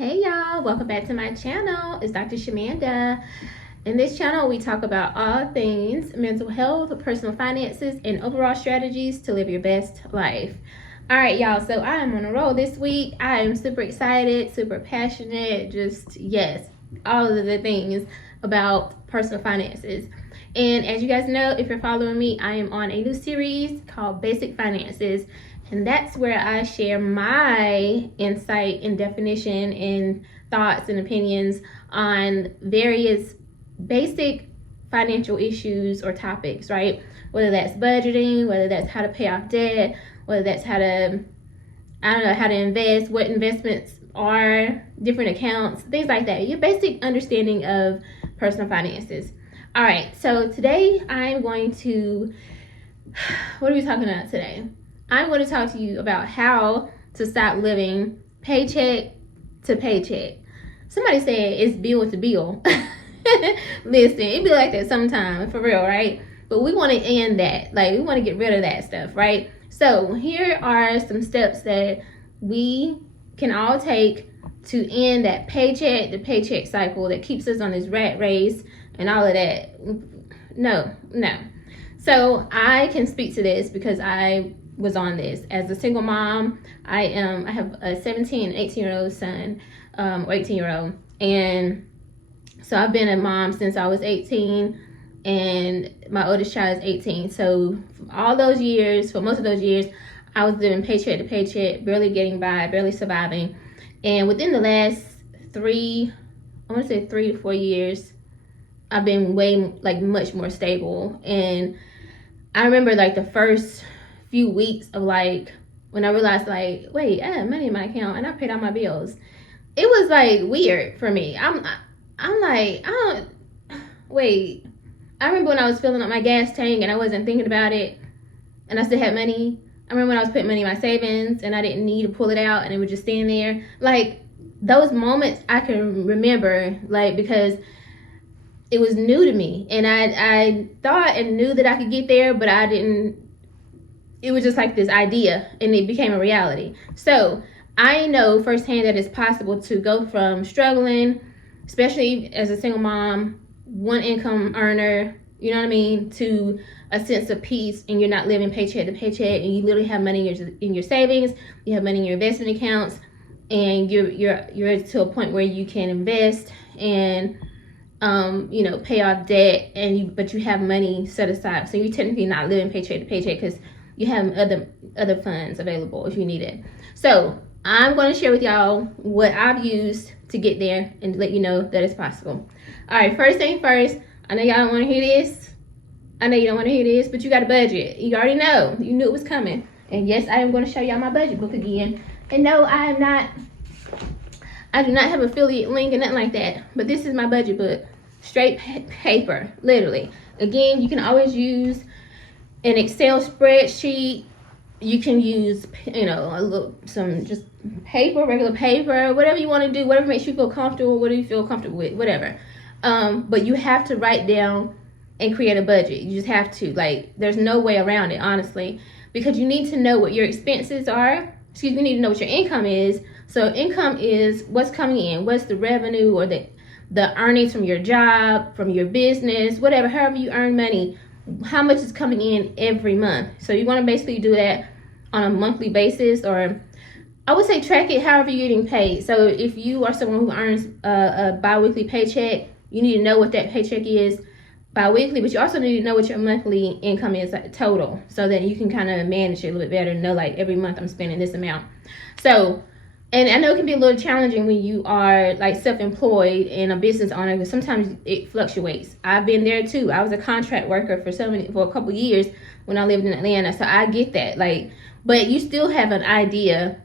Hey y'all, welcome back to my channel. It's Dr. Shamanda. In this channel, we talk about all things mental health, personal finances, and overall strategies to live your best life. All right, y'all, so I am on a roll this week. I am super excited, super passionate, just yes, all of the things about personal finances. And as you guys know, if you're following me, I am on a new series called Basic Finances. And that's where I share my insight and definition and thoughts and opinions on various basic financial issues or topics, right? Whether that's budgeting, whether that's how to pay off debt, whether that's how to, how to invest, what investments are, different accounts, things like that. Your basic understanding of personal finances. All right, so today I'm going to, what are we talking about today? I'm going to talk to you about how to stop living paycheck to paycheck. Somebody said it's bill to bill. Listen, it be like that sometimes, for real, right? But we want to end that. Like, we want to get rid of that stuff, right? So here are some steps that we can all take to end that paycheck to paycheck cycle that keeps us on this rat race and all of that. No. So I can speak to this because I was on this as a single mom. I have a 17 and 18-year-old son, or 18-year-old, and so I've been a mom since I was 18, and my oldest child is 18. So all those years, for most of those years, I was living paycheck to paycheck, barely getting by, barely surviving. And within the last 3 to 4 years, I've been much more stable. And I remember the first few weeks of when I realized wait, I have money in my account and I paid all my bills. It was weird for me. I'm like, wait. I remember when I was filling up my gas tank and I wasn't thinking about it and I still had money. I remember when I was putting money in my savings and I didn't need to pull it out and it would just stand there. Those moments I can remember because it was new to me, and I thought and knew that I could get there, but I didn't. It was just this idea, and it became a reality. So I know firsthand that it's possible to go from struggling, especially as a single mom, one income earner, you know what I mean, to a sense of peace, and you're not living paycheck to paycheck, and you literally have money in your savings, you have money in your investment accounts, and you're to a point where you can invest and pay off debt, but you have money set aside. So you're technically not living paycheck to paycheck because you have other funds available if you need it. So I'm going to share with y'all what I've used to get there and let you know that it's possible. All right, first thing first, I know y'all don't want to hear this. I know you don't want to hear this, but you got a budget. You already know. You knew it was coming. And yes, I am going to show y'all my budget book again. And no, I do not have affiliate link or nothing like that. But this is my budget book. Straight paper, literally. Again, you can always use an Excel spreadsheet. You can use, some just paper, regular paper, whatever you want to do, whatever makes you feel comfortable, whatever you feel comfortable with, whatever. But you have to write down and create a budget. You just have to. There's no way around it, honestly, because you need to know what your expenses are. You need to know what your income is. So income is what's coming in, what's the revenue or the earnings from your job, from your business, whatever, however you earn money, how much is coming in every month. So you want to basically do that on a monthly basis, or I would say track it however you're getting paid. So if you are someone who earns a bi-weekly paycheck, you need to know what that paycheck is bi-weekly, but you also need to know what your monthly income is total, so that you can kind of manage it a little bit better and know every month I'm spending this amount. So, and I know it can be a little challenging when you are self-employed and a business owner, because sometimes it fluctuates. I've been there too. I was a contract worker for a couple years when I lived in Atlanta, so I get that. But you still have an idea.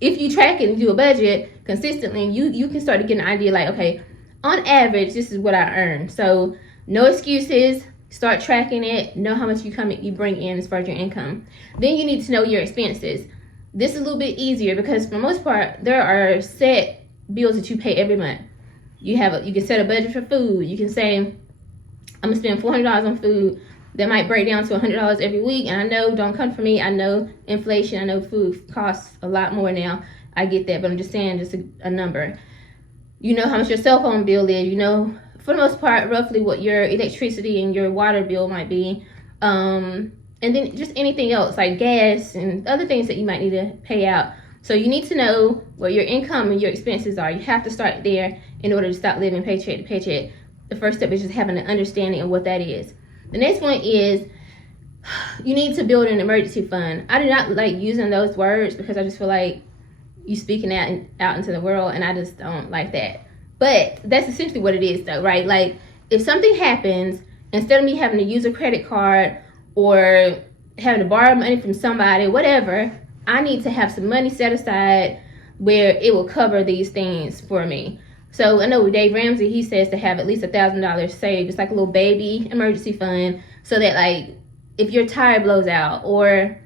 If you track it and do a budget consistently, you can start to get an idea okay, on average, this is what I earn. So no excuses. Start tracking it. Know how much you bring in as far as your income. Then you need to know your expenses. This is a little bit easier because for the most part, there are set bills that you pay every month. You can set a budget for food. You can say, I'm gonna spend $400 on food. That might break down to $100 every week. And I know, don't come for me. I know inflation. I know food costs a lot more now. I get that, but I'm just saying just a number. You know how much your cell phone bill is. You know, for the most part, roughly what your electricity and your water bill might be. And then just anything else like gas and other things that you might need to pay out. So you need to know what your income and your expenses are. You have to start there in order to stop living paycheck to paycheck. The first step is just having an understanding of what that is. The next one is you need to build an emergency fund. I do not like using those words because I just feel like you speaking out into the world, and I just don't like that. But that's essentially what it is though, right? Like if something happens, instead of me having to use a credit card or having to borrow money from somebody, whatever, I need to have some money set aside where it will cover these things for me. So I know Dave Ramsey, he says to have at least $1,000 saved. It's like a little baby emergency fund so that like if your tire blows out, or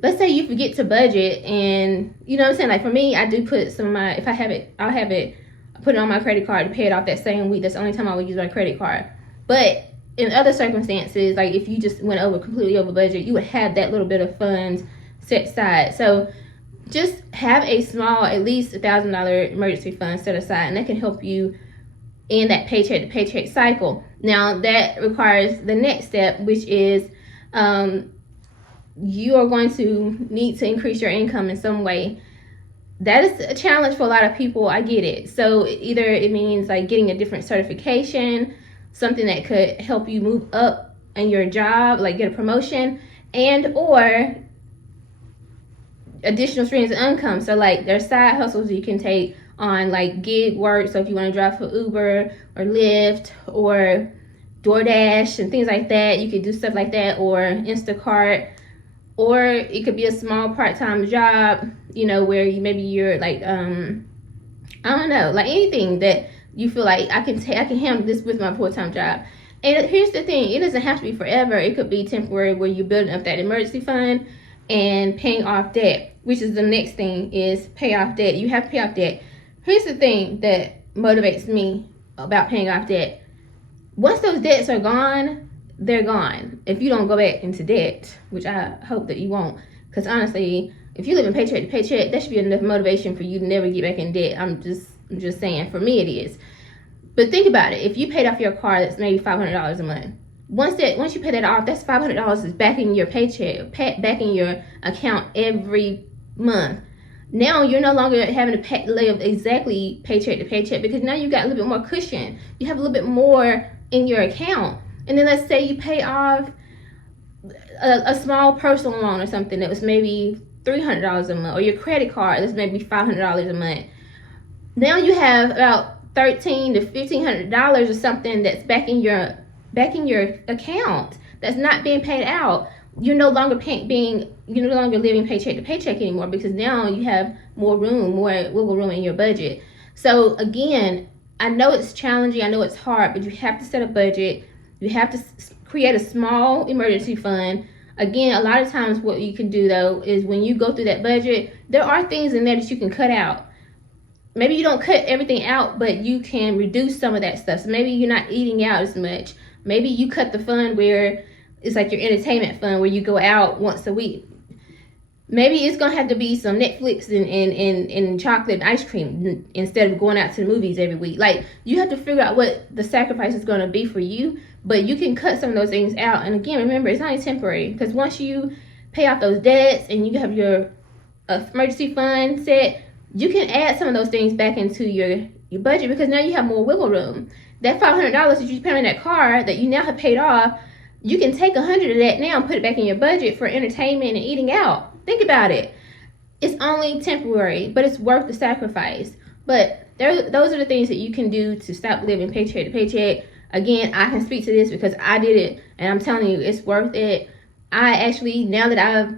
let's say you forget to budget, and you know what I'm saying, like for me, I do put some of my, if I have it, I'll have it, put it on my credit card to pay it off that same week. That's the only time I would use my credit card. But in other circumstances, like if you just went completely over budget, you would have that little bit of funds set aside. So just have a small, at least $1,000 emergency fund set aside, and that can help you in that paycheck to paycheck cycle. Now that requires the next step, which is you are going to need to increase your income in some way. That is a challenge for a lot of people. I get it. So either it means like getting a different certification, something that could help you move up in your job, like get a promotion, and or additional streams of income. So like there's side hustles you can take on, like gig work. So if you want to drive for Uber or Lyft or DoorDash and things like that, you could do stuff like that, or Instacart. Or it could be a small part-time job, you know, where you're like, I don't know, like anything that you feel like I can handle this with my full-time job. And here's the thing, it doesn't have to be forever. It could be temporary, where you're building up that emergency fund and paying off debt, which is the next thing, is pay off debt. You have to pay off debt. Here's the thing that motivates me about paying off debt. Once those debts are gone, they're gone. If you don't go back into debt, which I hope that you won't, because honestly, if you live in paycheck to paycheck, that should be enough motivation for you to never get back in debt. I'm just saying, for me it is. But think about it. If you paid off your car, that's maybe $500 a month. Once you pay that off, that's $500 is back in your paycheck, back in your account every month. Now you're no longer having to live exactly paycheck to paycheck, because now you got a little bit more cushion. You have a little bit more in your account. And then let's say you pay off a small personal loan or something that was maybe $300 a month, or your credit card that's maybe $500 a month. Now you have about $1,300 to $1,500 or something that's back in your account that's not being paid out. You're no longer living paycheck to paycheck anymore, because now you have more wiggle room in your budget. So again, I know it's challenging, I know it's hard, but you have to set a budget. You have to create a small emergency fund. Again, a lot of times what you can do though is when you go through that budget, there are things in there that you can cut out. Maybe you don't cut everything out, but you can reduce some of that stuff. So maybe you're not eating out as much. Maybe you cut the fund where it's like your entertainment fund, where you go out once a week. Maybe it's gonna have to be some Netflix and chocolate and ice cream instead of going out to the movies every week. Like, you have to figure out what the sacrifice is gonna be for you, but you can cut some of those things out. And again, remember, it's only temporary, because once you pay off those debts and you have your emergency fund set, you can add some of those things back into your budget, because now you have more wiggle room. That $500 that you spent on that car that you now have paid off, you can take $100 of that now and put it back in your budget for entertainment and eating out. Think about it. It's only temporary, but it's worth the sacrifice. But those are the things that you can do to stop living paycheck to paycheck. Again, I can speak to this because I did it, and I'm telling you, it's worth it. I actually, now that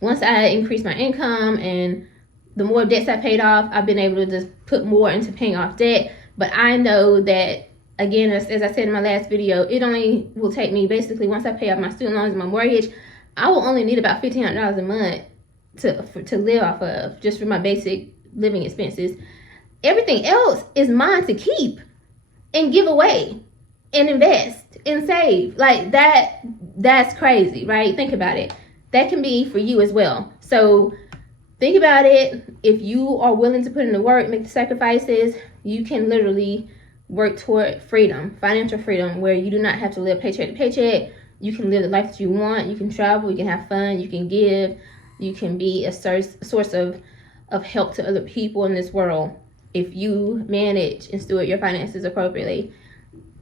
once I increased my income and the more debts I paid off, I've been able to just put more into paying off debt. But I know that, again, as I said in my last video, it only will take me, basically, once I pay off my student loans and my mortgage, I will only need about $1,500 a month to live off of, just for my basic living expenses. Everything else is mine to keep and give away and invest and save. Like, that's crazy, right? Think about it. That can be for you as well. So think about it. If you are willing to put in the work, make the sacrifices, you can literally work toward freedom, financial freedom, where you do not have to live paycheck to paycheck. You can live the life that you want. You can travel. You can have fun. You can give. You can be a source of help to other people in this world. If you manage and steward your finances appropriately,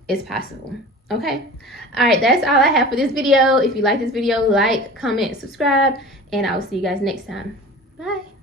it's possible. Okay. All right. That's all I have for this video. If you like this video, like, comment, subscribe, and I will see you guys next time. Bye.